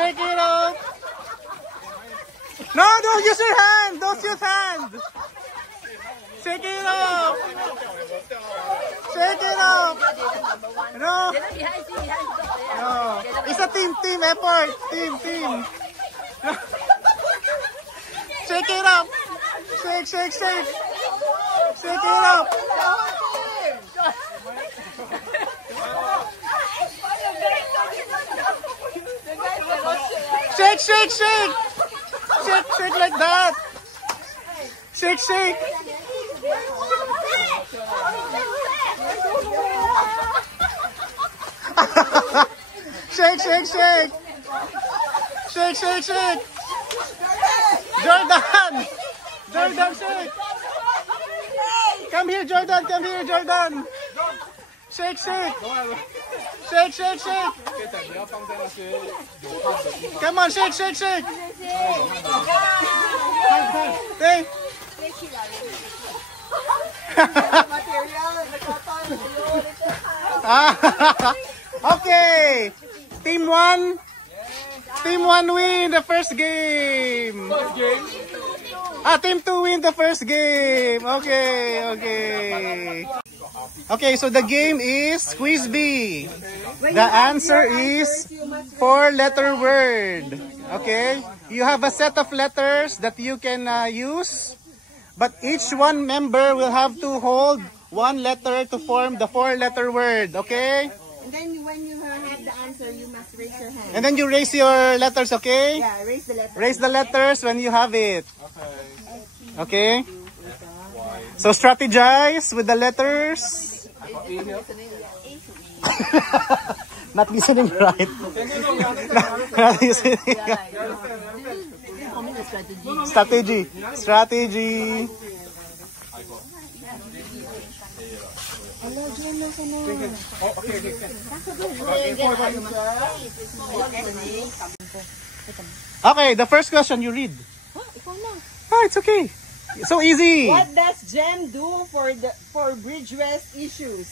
shake it up. No, don't use your hand. Don't use hand. Shake it up. Shake it up. No. No. It's a team effort. Team. Shake it up. Shake. Shake it up. Shake. Shake like that. Shake. Shake. Jordan, shake. Come here, Jordan. Shake. Come on, shake. Hey. Okay. Team 1 win the first game. Team 2 win the first game. Okay, so the game is Quiz B. The answer is 4-letter word. Okay, you have a set of letters that you can use, but each one member will have to hold one letter to form the 4-letter word. Okay? And then when you have the answer, you must raise your hand. And then you raise your letters, okay? Yeah, raise the letters. Raise the letters when you have it. Okay? So strategize with the letters. Not listening right. Not listening. Strategy. Okay, the first question you read. It's okay. So easy. What does Jem do for Bridge West issues?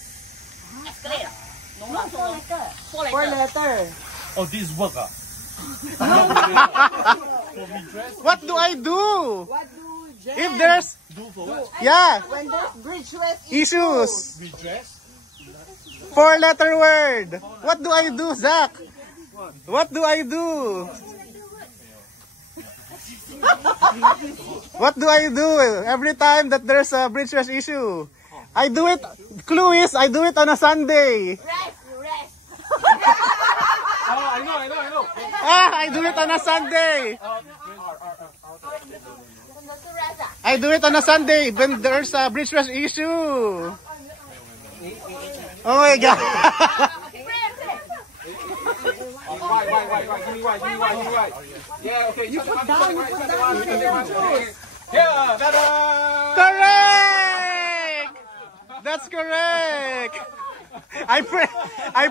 Four letter. Oh, this work. What do I do? What do Jem If there's Do for what? when there's Bridge West issues. We dress? 4-letter word. What do I do, Zach? What do I do? What do I do every time that there's a Bridge West issue? I do it, clue is, I do it on a Sunday. Rest. Oh, I know. I do it on a Sunday. I do it on a Sunday when there's a Bridge West issue. Oh my God. Why? Give me why. Yeah, okay. You put down. Yeah, da-da! Correct! That's correct. I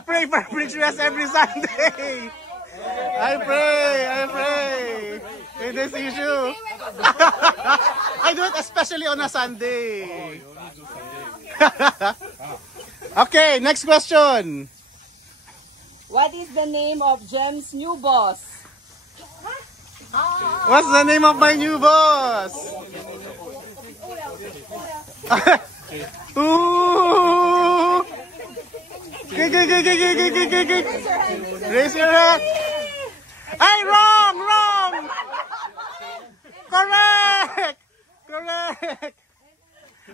pray for Bridge West every Sunday. I pray in this issue. I do it especially on a Sunday. Okay, next question. What is the name of Jem's new boss? What's the name of my new boss? Ooh! Raise your hand. Ay, wrong! Correct!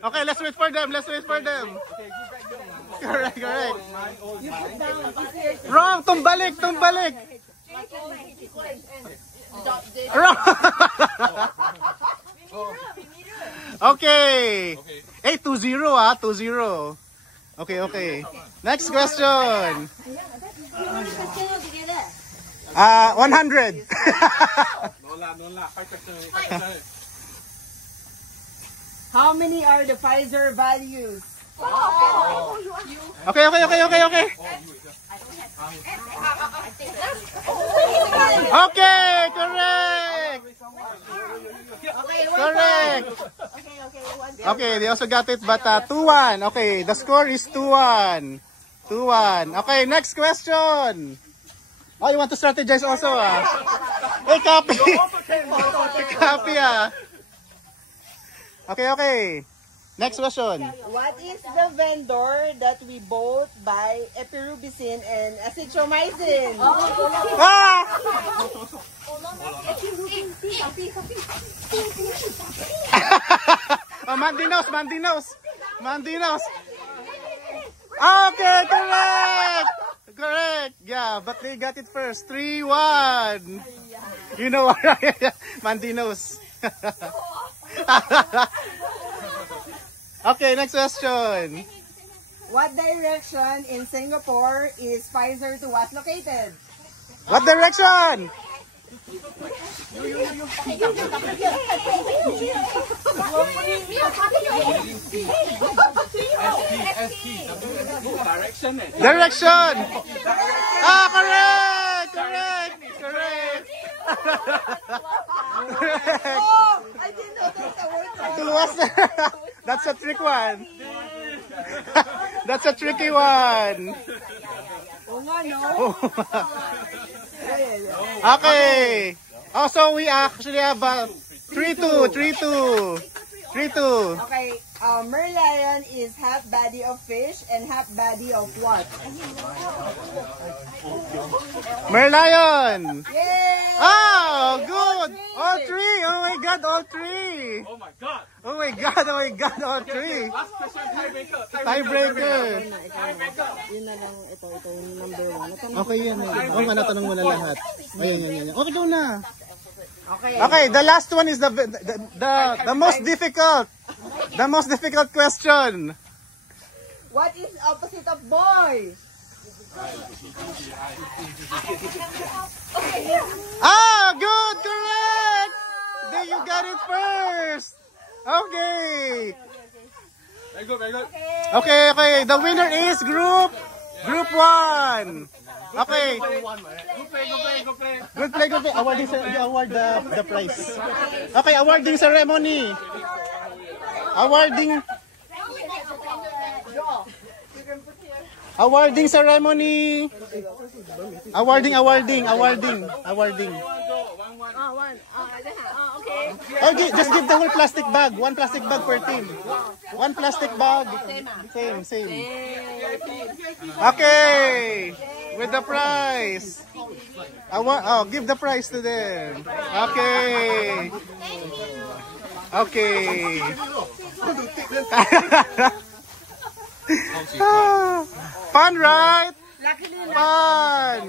Okay, let's wait for them. Correct. Wrong! Tumbalik! Wrong! Okay. Hey, 2-0 2-0. Okay. Next question. 100. How many are the Pfizer values? Okay. Okay, correct. Okay, they also got it, but 2-1. Okay, the score is 2-1. Okay, next question. Oh, you want to strategize also, ah? Hey, copy! Copy, ah. Okay, okay. Next question. What is the vendor that we both buy epirubicin and azithromycin? Ah! Oh, Mandinos, Mandinos. Mandinos. Okay, correct. Correct. Yeah, but they got it first. 3-1. You know what? Mandinos. Okay, next question. What direction in Singapore is Pfizer 2 was located? What direction? Direction. Direction. Ah, correct. Correct. Correct. Correct. Oh, I didn't know that's a word. Two was That's a trick one. That's a tricky one. Oh, nga, no? Okay. Also, we actually have 3-2. 3-2. 3-2. Okay, merlion is half body of fish and half body of what? Merlion. Yay! Oh, good. All three. Oh my God, all three. Oh my God. Oh my God, oh my God, all three. Last question, tiebreaker. Tiebreaker. Yun na lang, ito yung number 1. Okay yan. Oh, natanong mo na lahat. Ayan, yan, yan. Okay, daw na. Okay. Okay, the last one is the most difficult. The most difficult question. What is opposite of boy? Ah, good, correct. There you got it first. Okay. Very good, very good. Okay, okay. The winner is group 1. Okay. Go play, go play, go play. Good play, good play. Awarding, you award the prize. Okay, awarding ceremony. Awarding ceremony. Awarding. Okay. Just give the whole plastic bag. One plastic bag per team. One plastic bag. Same. Okay. With the prize. Give the prize to them. Okay. Okay. Fun, right? Fun.